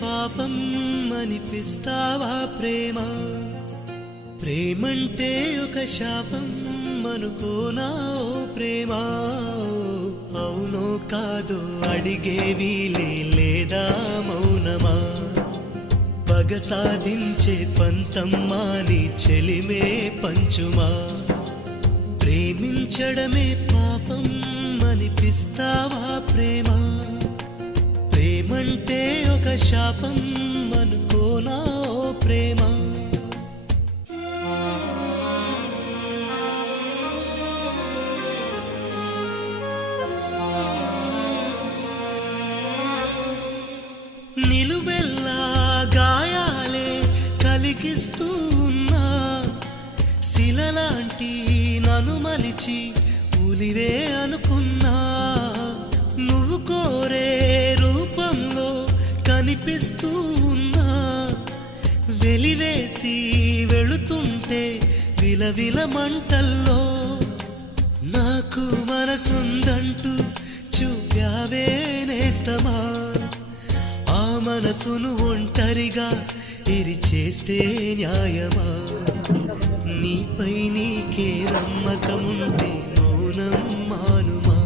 పాపం అనిపిస్తావా ప్రేమ? ప్రేమంటే ఒక శాపం అనుకోనా ఓ ప్రేమ? అవునో కాదో అడిగేవి లేదా మౌనమా? పగ సాధించే పంతమ్మా నీ చెలిమే పంచుమా? ప్రేమించడమే పాపం అనిపిస్తావా ప్రేమ? ప్రేమంటే ఒక శాపం అనుకోనా ఓ ప్రేమ? నిలువెల్లా గాయాలే కలిగిస్తూ ఉన్నా, శిలలాంటి నన్ను మలిచి ఉలివే అనుకున్నా. నువ్వు కోరే రూపంలో కనిపిస్తూ ఉన్నా, వెలివేసి వెళుతుంటే విలవిల మంటల్లో. నాకు మనసుందంటూ చూప్యావే నేస్తమా, ఆ మనసును ఒంటరిగా ఇరిచేస్తే న్యాయమా? నీపై నీకే నమ్మకముంటే మౌనం మానుమా?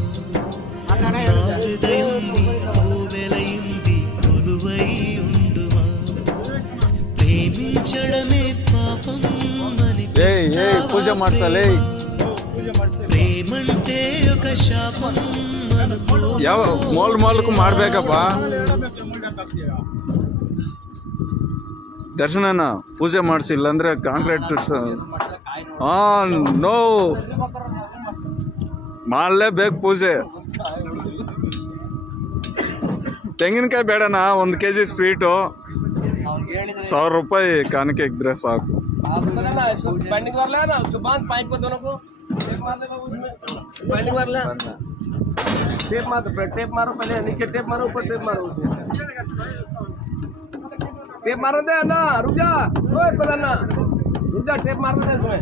నా హృదయం నీ కోవెలయింది కొలువై ఉండుమా? ప్రేమించడమే పాపం అనిపిస్తావా ప్రేమ? ప్రేమంటే ఒక శాపం ಮೋಲ್ಕು ಮಾಡ್ಬೇಕಪ್ಪ. ದರ್ಶನನ ಪೂಜೆ ಮಾಡಿಸಿ, ಇಲ್ಲಾಂದ್ರೆ ಕಾಂಕ್ರೀಟ್ ನೋ ಮಾಡಲೇಬೇಕು ಪೂಜೆ. ತೆಂಗಿನಕಾಯಿ ಬೇಡನಾ? 1 kg ಸ್ವೀಟು 1000 ರೂಪಾಯಿ ಕಾಣಿಕೆ ಇದ್ರೆ ಸಾಕು. टेप मारो, टेप मारो, पहले नीचे टेप मारो, ऊपर टेप मारो, टेप मारो दे अन्ना, रुक जा, ओए पदन्ना, रुक जा, टेप मारो दे इसमें.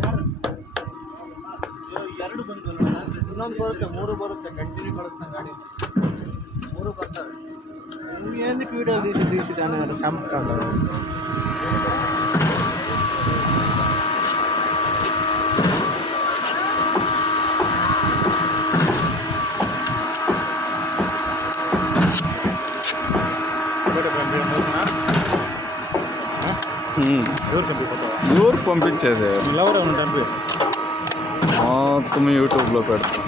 ಇನ್ನೊಂದು ಬರುತ್ತೆ, 3 ಬರುತ್ತೆ, ಕಂಟಿನ್ಯೂ ಬರುತ್ತೆ ಗಾಡಿ, 3 ಬರ್ತವೆ. ನೀವು ಏನಕ್ಕೆ ವಿಡಿಯೋ తీసిదానే ಅಂತ ಸಂಪರ್ಕ ఎవరు పంపించేది? మొత్తం యూట్యూబ్లో పెడతాం.